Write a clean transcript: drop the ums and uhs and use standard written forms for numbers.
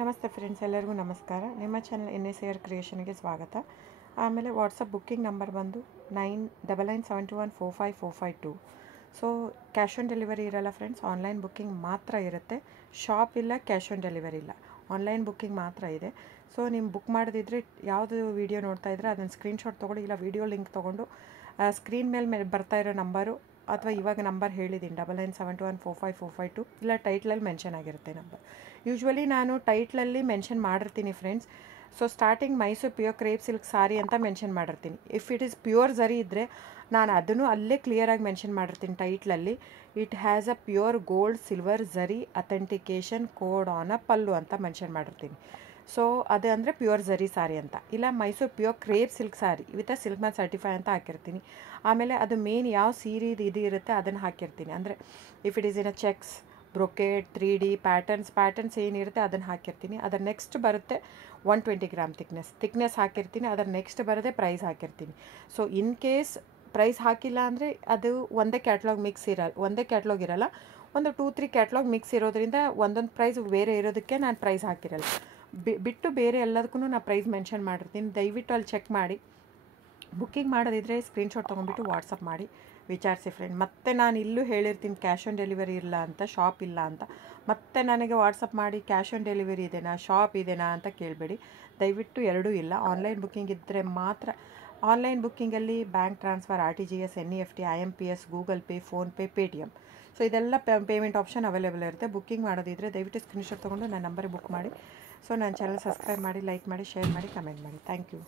ನಮಸ್ತೆ ಫ್ರೆಂಡ್ಸ್, ಎಲ್ಲರಿಗೂ ನಮಸ್ಕಾರ. ನಿಮ್ಮ ಚಾನಲ್ NSAR ಕ್ರಿಯೇಷನ್ಗೆ ಸ್ವಾಗತ. ಆಮೇಲೆ ವಾಟ್ಸಪ್ ಬುಕ್ಕಿಂಗ್ ನಂಬರ್ ಬಂದು 999721454552. ಸೊ ಕ್ಯಾಶ್ ಆನ್ ಡೆಲಿವರಿ ಇರಲ್ಲ ಫ್ರೆಂಡ್ಸ್, ಆನ್ಲೈನ್ ಬುಕ್ಕಿಂಗ್ ಮಾತ್ರ ಇರುತ್ತೆ. ಶಾಪ್ ಇಲ್ಲ, ಕ್ಯಾಶ್ ಆನ್ ಡೆಲಿವರಿ ಇಲ್ಲ, ಆನ್ಲೈನ್ ಬುಕ್ಕಿಂಗ್ ಮಾತ್ರ ಇದೆ. ಸೊ ನೀವು ಬುಕ್ ಮಾಡೋದಿದ್ರೆ ಯಾವುದು ವೀಡಿಯೋ ನೋಡ್ತಾ ಇದ್ರೆ ಅದನ್ನು ಸ್ಕ್ರೀನ್ಶಾಟ್ ತೊಗೊಳ್ಳಿ, ಇಲ್ಲ ವೀಡಿಯೋ ಲಿಂಕ್ ತೊಗೊಂಡು ಸ್ಕ್ರೀನ್ ಮೇಲೆ ಬರ್ತಾ ಇರೋ ನಂಬರು ಅಥವಾ ಇವಾಗ ನಂಬರ್ ಹೇಳಿದ್ದೀನಿ 999721454552, ಇಲ್ಲ ಟೈಟ್ಲಲ್ಲಿ ಮೆನ್ಷನ್ ಆಗಿರುತ್ತೆ ನಂಬರ್. ಯೂಶ್ವಲಿ ನಾನು ಟೈಟ್ಲಲ್ಲಿ ಮೆನ್ಷನ್ ಮಾಡಿರ್ತೀನಿ friends. So starting Mysuru pure crepe silk sari ಅಂತ ಮೆನ್ಷನ್ ಮಾಡಿರ್ತೀನಿ. If it is pure zari ಇದ್ದರೆ ನಾನು ಅದನ್ನು ಅಲ್ಲೇ ಕ್ಲಿಯರಾಗಿ ಮೆನ್ಷನ್ ಮಾಡಿರ್ತೀನಿ ಟೈಟ್ಲಲ್ಲಿ. It has a pure gold silver zari authentication code on a pallu ಅಂತ ಮೆನ್ಷನ್ ಮಾಡಿರ್ತೀನಿ. ಸೊ ಅದು ಅಂದರೆ ಪ್ಯೂರ್ ಝರಿ ಸಾರಿ ಅಂತ. ಇಲ್ಲ Mysuru pure crepe silk sorry with silk mat certify ಅಂತ ಹಾಕಿರ್ತೀನಿ. ಆಮೇಲೆ ಅದು ಮೇನ್ ಯಾವ ಸೀರೆ ಇದು ಇರುತ್ತೆ ಅದನ್ನು ಹಾಕಿರ್ತೀನಿ. ಅಂದರೆ if it is in a cheques, brocade, 3D patterns ಏನಿರುತ್ತೆ ಅದನ್ನು ಹಾಕಿರ್ತೀನಿ. ಅದರ ನೆಕ್ಸ್ಟ್ ಬರುತ್ತೆ 120 ಗ್ರಾಮ್ ಥಿಕ್ನೆಸ್ ಹಾಕಿರ್ತೀನಿ. ಅದರ ನೆಕ್ಸ್ಟ್ ಬರುತ್ತೆ ಪ್ರೈಸ್ ಹಾಕಿರ್ತೀನಿ. ಸೊ ಇನ್ ಕೇಸ್ ಪ್ರೈಸ್ ಹಾಕಿಲ್ಲ ಅಂದರೆ ಅದು ಒಂದೇ ಕ್ಯಾಟ್ಲಾಗ್ ಇರಲ್ಲ, ಒಂದು 2-3 ಕ್ಯಾಟ್ಲಾಗ್ ಮಿಕ್ಸ್ ಇರೋದ್ರಿಂದ ಒಂದೊಂದು ಪ್ರೈಸ್ ಬೇರೆ ಇರೋದಕ್ಕೆ ನಾನು ಪ್ರೈಸ್ ಹಾಕಿರಲ್ಲ. ಬಿಟ್ಟು ಬೇರೆ ಎಲ್ಲದಕ್ಕೂ ನಾನು ಪ್ರೈಸ್ ಮೆನ್ಷನ್ ಮಾಡಿರ್ತೀನಿ. ದಯವಿಟ್ಟು ಅಲ್ಲಿ ಚೆಕ್ ಮಾಡಿ. ಬುಕ್ಕಿಂಗ್ ಮಾಡೋದಿದ್ರೆ ಸ್ಕ್ರೀನ್ಶಾಟ್ ತೊಗೊಂಡ್ಬಿಟ್ಟು ವಾಟ್ಸಪ್ ಮಾಡಿ ವಿಚಾರಿಸಿ ಫ್ರೆಂಡ್. ಮತ್ತೆ ನಾನು ಇಲ್ಲೂ ಹೇಳಿರ್ತೀನಿ ಕ್ಯಾಶ್ ಆನ್ ಡೆಲಿವರಿ ಇಲ್ಲ ಅಂತ, ಶಾಪ್ ಇಲ್ಲ ಅಂತ. ಮತ್ತೆ ನನಗೆ ವಾಟ್ಸಪ್ ಮಾಡಿ ಕ್ಯಾಶ್ ಆನ್ ಡೆಲಿವರಿ ಇದೆನಾ, ಶಾಪ್ ಇದೆನಾ ಅಂತ ಕೇಳಬೇಡಿ. ದಯವಿಟ್ಟು ಎರಡೂ ಇಲ್ಲ. ಆನ್ಲೈನ್ ಬುಕ್ಕಿಂಗ್ ಇದ್ದರೆ ಮಾತ್ರ. ಆನ್ಲೈನ್ ಬುಕ್ಕಿಂಗಲ್ಲಿ bank transfer, RTGS, NEFT, IMPS, Google Pay, PhonePe, Paytm, so ಇದೆಲ್ಲ ಪೇಮೆಂಟ್ ಆಪ್ಷನ್ ಅವೈಲೇಬಲ್ ಇರುತ್ತೆ. ಬುಕ್ಕಿಂಗ್ ಮಾಡೋದಿದ್ರೆ ದಯವಿಟ್ಟು ಸ್ಕ್ರೀನ್ಶಾಟ್ ತೊಗೊಂಡು ನನ್ನ ನಂಬರಿಗೆ ಬುಕ್ ಮಾಡಿ. ಸೊ ನನ್ನ ಚಾನಲ್ ಸಬ್ಸ್ಕ್ರೈಬ್ ಮಾಡಿ, ಲೈಕ್ ಮಾಡಿ, ಶೇರ್ ಮಾಡಿ, ಕಮೆಂಟ್ ಮಾಡಿ. Thank you.